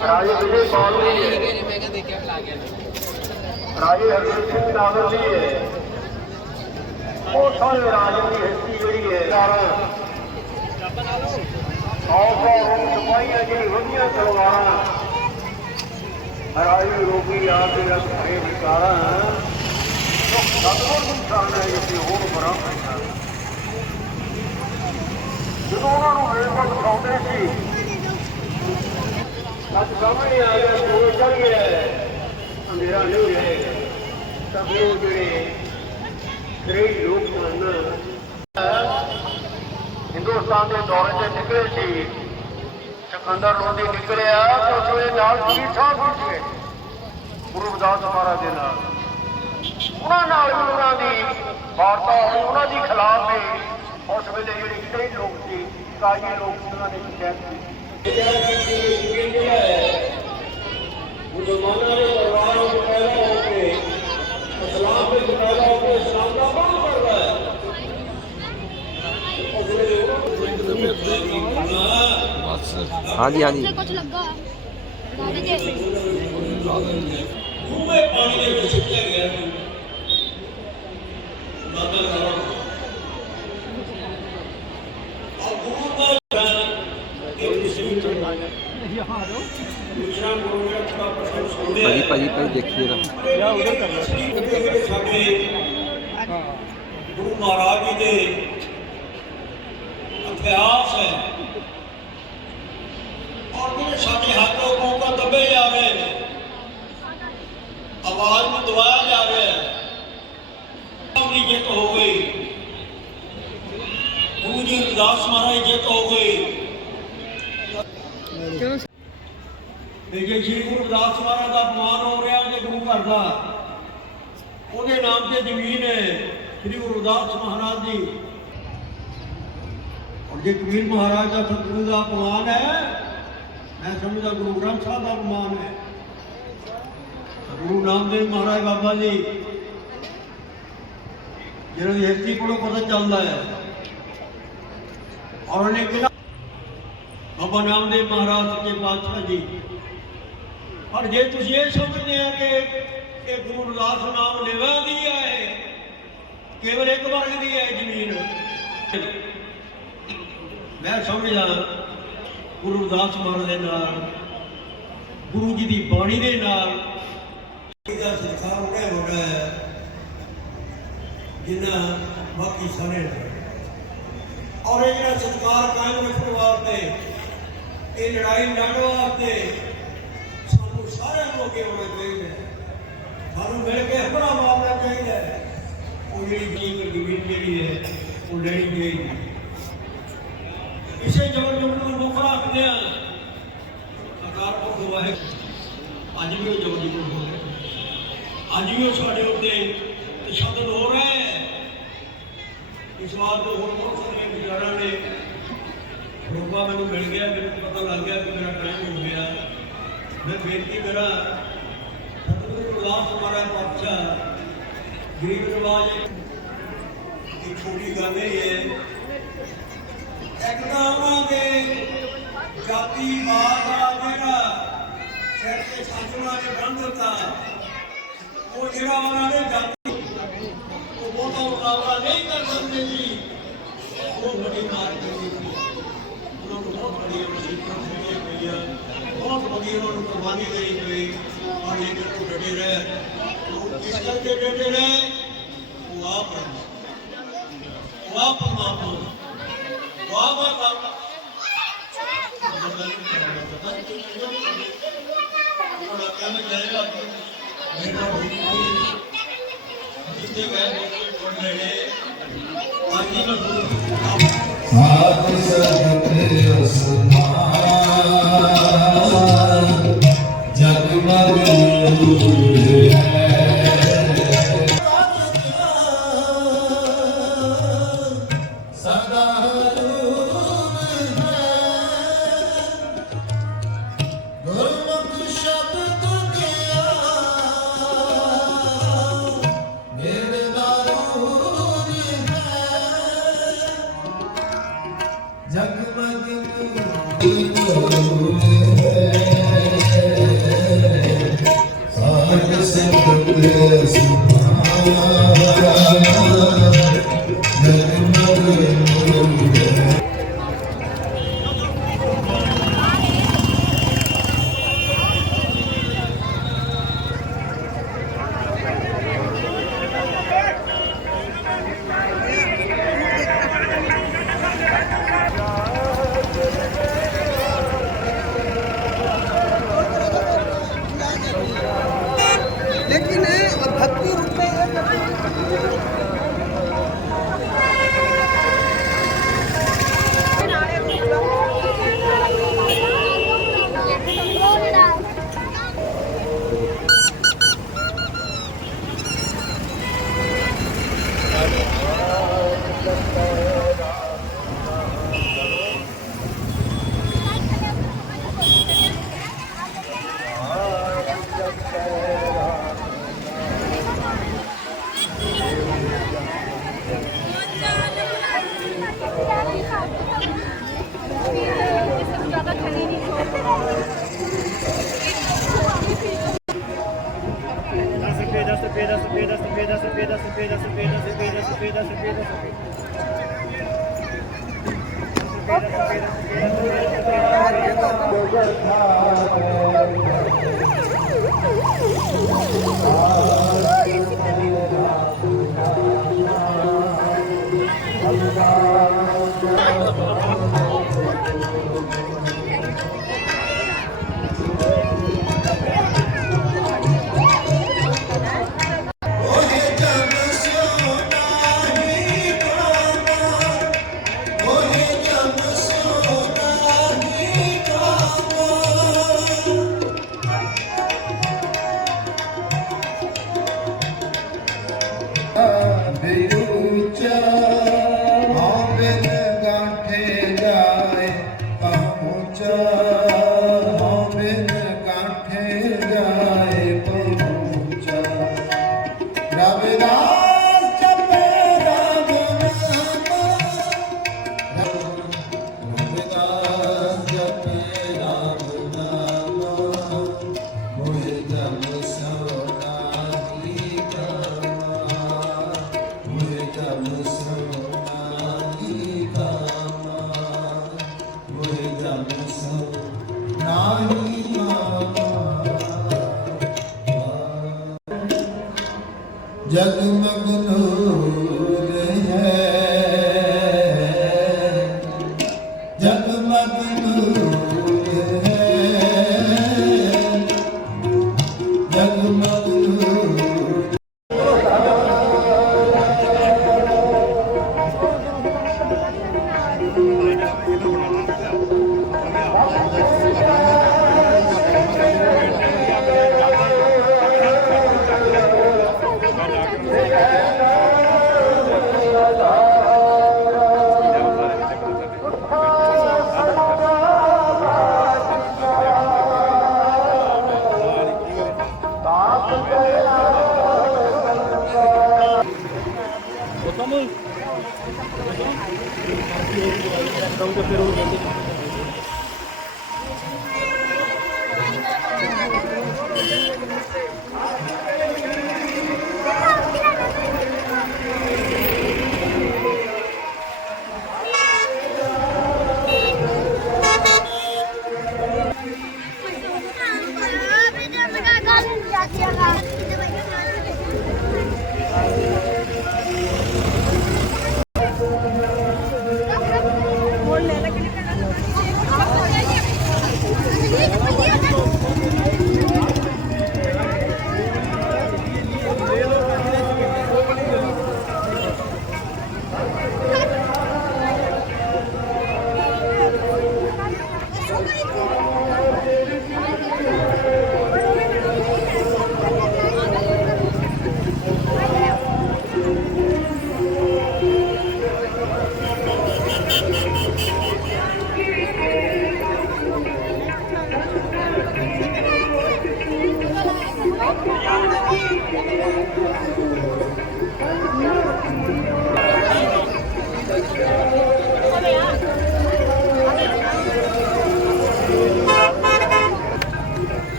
ਰਾਜੇ ਵਿਜੇ ਕੌਰ ਦੀ ਹੈ ਮੈਂ ਕਿਹਾ ਦੇਖਿਆ ਬੁਲਾ ਗਿਆ ਰਾਜੇ ਹਰਜੀਤ ਸਿੰਘ ਨਾਗਰ ਦੀ ਹੈ? ਉਹ ਸਾਰੇ ਰਾਜੇ ਦੀ ਹਿਸਟਰੀ ਜਿਹੜੀ ਹੈ ਆਉਸਾ ਰੂਪ ਸਿਪਾਹੀਆਂ ਜਿਹੜੀ ਵਧੀਆ ਤਲਵਾਰਾਂ ਰਾਜੇ ਰੋਗੀ ਆ ਕੇ ਰੱਖੇ ਵਿਚਾਰਾਂ। ਸਤਿਗੁਰ ਦੀ ਸ਼ਾਨ ਹੈ ਕਿ ਹੋਰ ਬੜਾ ਜਦੋਂ ਉਹਨਾਂ ਨੂੰ ਵੇਖ ਦਿਖਾਉਂਦੇ ਸੀ ਅੱਜ ਸਾਹਮਣੇ ਆ ਗਿਆ ਸੂਰਜ ਚੜ ਗਿਆ ਅੰਧੇਰਾ ਨਹੀਂ ਰਹੇਗਾ ਸਭ ਉਹ ਜਿਹੜੇ ਗ੍ਰੇਟ ਲੋਕ ਹਨ ਹਿੰਦੁਸਤਾਨ ਦੇ ਦੌਰੇ ਤੇ ਨਿਕਲੇ ਸੀ। ਸਿਕੰਦਰ ਲੋਧੀ ਨਿਕਲਿਆ ਤੇ ਉਸ ਵੇਲੇ ਨਾਲ ਜੀ ਸਾਹਿਬ ਵੀ ਗੁਰੂ ਰਵਿਦਾਸ ਮਹਾਰਾਜ ਦੇ ਨਾਲ। ਉਹਨਾਂ ਨਾਲ ਵੀ ਉਹਨਾਂ ਦੀ ਵਾਰਤਾ ਹੋਈ, ਉਹਨਾਂ ਦੀ ਖਿਲਾਫ ਵੀ। ਉਸ ਵੇਲੇ ਜਿਹੜੇ ਕਈ ਲੋਕ ਸੀ ਕਾਜੀ ਲੋਕ, ਉਹਨਾਂ ਨੇ ਸ਼ਿਕਾਇਤ ਕੀਤੀ ਹਾਂਜੀ ਹਾਂਜੀ। ਤੇ ਕੁਝ ਲੱਗਾ ਦਾਦੇ ਜੀ ਖੂਹੇ ਪਾਣੀ ਦੇ ਵਿੱਚ ਸੁੱਟਿਆ ਗਿਆ ਸੀ ਬਾਬਾ ਸਾਹਿਬ ਔਰ ਗੁਰੂ ਦਾ ਇੱਕ ਮੁਸਲਿਮ ਦੂਸਰਾ ਗੁਰੂ ਦਾ ਥੋੜਾ ਪ੍ਰਸ਼ਨ ਸੁਣਦੇ ਭਾਜੀ ਭਾਜੀ ਭਾਜੀ ਦੇਖੀਏ ਨਾ ਸਾਡੇ ਗੁਰੂ ਮਹਾਰਾਜ ਜੀ ਦੇ ਇਤਿਹਾਸ ਹੈ। ਔਰ ਜਿਹੜੇ ਸਾਡੇ ਹੱਥੋਂ ਕੌਂਕਾ ਦੱਬੇ ਜਾ ਰਹੇ ਨੇ ਆਵਾਜ਼ ਨੂੰ ਦਬਾਇਆ ਜਾ ਰਿਹਾ ਹੈ। ਆਪਣੀ ਜਿੱਤ ਹੋ ਗਈ। ਗੁਰੂ ਜੀ ਰਵਿਦਾਸ ਮਹਾਰਾਜ ਦੀ ਜਿੱਤ ਹੋ ਗਈ। ਤੇ ਜੇ, ਸ਼੍ਰੀ ਗੁਰੂ ਰਵਿਦਾਸ ਮਹਾਰਾਜ ਦਾ ਅਪਮਾਨ ਹੋ ਰਿਹਾ ਜੇ ਗੁਰੂ ਘਰ ਦਾ। ਉਹਦੇ ਨਾਮ ਤੇ ਜ਼ਮੀਨ ਹੈ, ਸ਼੍ਰੀ ਗੁਰੂ ਰਵਿਦਾਸ ਮਹਾਰਾਜ ਦੀ। ਔਰ ਜੇ ਕਬੀਰ ਮਹਾਰਾਜ ਦਾ ਸਤਿਗੁਰੂ ਦਾ ਅਪਮਾਨ ਹੈ, ਮੈਂ ਸਮਝਦਾ ਗੁਰੂ ਗ੍ਰੰਥ ਸਾਹਿਬ ਦਾ ਅਪਮਾਨ ਹੈ। ਗੁਰੂ ਨਾਮਦੇਵ ਮਹਾਰਾਜ ਬਾਬਾ ਜੀ, ਜਿਹਨਾਂ ਦੀ ਹਿਸਟਰੀ ਕੋਲੋਂ ਪਤਾ ਚੱਲਦਾ ਹੈ। ਔਰ ਨੇ ਕਿਹਾ, ਬਾਬਾ ਨਾਮਦੇਵ ਮਹਾਰਾਜ ਸੱਚੇ ਪਾਤਸ਼ਾਹ ਜੀ ਪਰ ਜੇ ਤੁਸੀਂ ਇਹ ਸਮਝਦੇ ਆ ਕਿ ਇਹ ਗੁਰੂ ਰਵਿਦਾਸ ਨਾਮ ਲੈਵਾ ਦੀ ਹੈ, ਕੇਵਲ ਇੱਕ ਵਰਗ ਦੀ ਹੈ ਜ਼ਮੀਨ। ਮੈਂ ਸਮਝਦਾ, ਗੁਰੂ ਰਵਿਦਾਸ ਮਹਾਰਾਜ ਦੇ ਨਾਲ, ਗੁਰੂ ਜੀ ਦੀ ਬਾਣੀ ਦੇ ਨਾਲ ਦਾ ਸਤਿਕਾਰ ਉਹਨੇ ਹੋ ਰਿਹਾ ਹੈ, ਜਿੰਨਾ ਬਾਕੀ ਸਾਰੇ ਔਰ ਇਹ ਜਿਹੜਾ ਸੰਸਕਾਰ ਕਾਇਮ ਰੱਖਣ ਵਾਸਤੇ, ਇਹ ਲੜਾਈ ਲੜਨ ਵਾਸਤੇ ਸਾਰਿਆਂ ਨੂੰ ਅੱਗੇ ਆਉਣਾ ਚਾਹੀਦਾ ਸਾਨੂੰ ਮਿਲ ਕੇ ਹਮਰਾ ਮਾਰਨਾ ਚਾਹੀਦਾ ਉਹ ਜਿਹੜੀ ਜੀਵਨ ਜ਼ਮੀਨ ਜਿਹੜੀ ਹੈ, ਉਹ ਲੈਣੀ ਚਾਹੀਦੀ ਇਸੇ ਜਬਰ ਜਬਰ ਨੂੰ ਮੁੱਖ ਰੱਖਦੇ ਆ ਅਕਾਰ ਪੁਰਖ ਵਾਹਿਗੁਰੂ ਅੱਜ ਵੀ ਉਹ ਜਬਰ ਜਬਰ ਹੋ ਰਿਹਾ ਅੱਜ ਵੀ ਉਹ ਸਾਡੇ ਉੱਤੇ ਤਸ਼ੱਦਦ ਹੋ ਰਿਹਾ ਹੈ ਇਸ ਵਾਰ ਤੋਂ ਹੋਰ ਬਹੁਤ ਸਾਰੇ ਵਿਚਾਰਾਂ ਨੇ। ਰੋਗਾ ਮੈਨੂੰ ਮਿਲ ਗਿਆ, ਮੈਨੂੰ ਪਤਾ ਲੱਗ ਗਿਆ ਕਿ ਮੇਰਾ ਟਾਈਮ ਹੋ ਗਿਆ। ਮੈਂ ਬੇਨਤੀ ਕਰਾਂ ਸਤਿਗੁਰੂ ਰਵਿਦਾਸ ਮਹਾਰਾਜ ਪਾਤਸ਼ਾਹ, ਗਰੀਬ ਨਵਾਜ ਇੱਕ ਛੋਟੀ ਗੱਲ ਇਹ ਹੈ ਇੱਕ ਤਾਂ ਉਹਨਾਂ ਦੇ ਜਾਤੀ ਬਾਤ ਦਾ ਜਿਹੜਾ ਸਿਰ ਤੇ ਸਾਜਣਾ ਦੇ ਬੰਦ ਦਿੱਤਾ, ਉਹ ਜਿਹੜਾ ਉਹਨਾਂ ਨੇ ਜਾਤੀ, ਉਹ ਬਹੁਤਾ ਮੁਕਾਬਲਾ ਨਹੀਂ ਕਰ ਸਕਦੇ ਸੀ। ਉਹ ਬੜੀ ਮਾਰ ਦਿੱਤੀ ਬਹੁਤ ਬੜੀ ਉਹਨਾਂ ਨੂੰ ਕੁਰਬਾਨੀ ਦੇਣੀ ਪਈ ਔਰ ਇਹ ਤੋਂ ਡਟੇ ਰਹੇ ਉਹ ਇਸ ਕਰਕੇ ਡਟੇ ਰਹੇ ਉਹ ਆਪ ਹੈ ਉਹ ਆਪ ਪਰਮਾਤਮਾ ਵਾਹ ਵਾਹ ਵਾਹ ਸਾਧ ਸਗਤ ਅਸਮਾਨ Yes, Thank you. Então,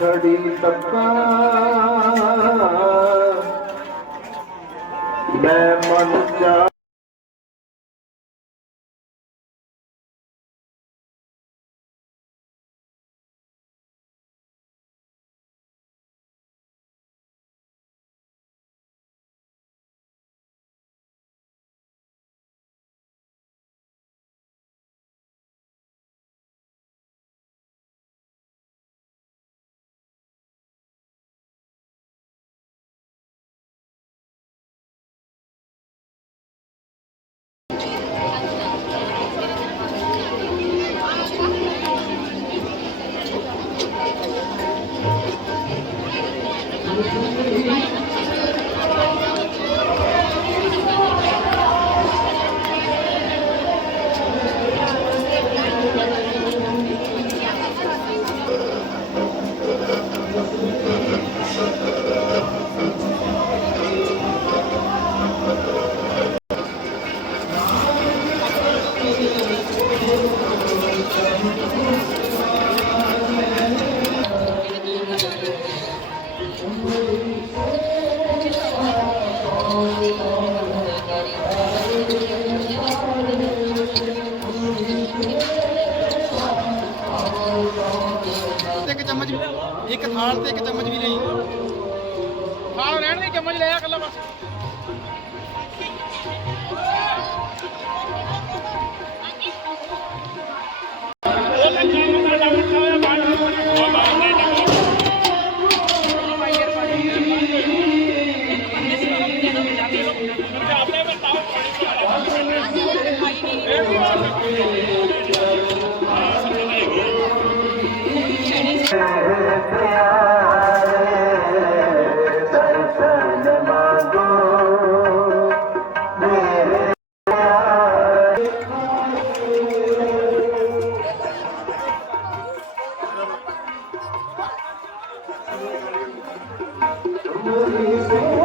ਖੜੀ ਤੱਕਾਂ ਮੈਂ ਮਨ ਚਾ por isso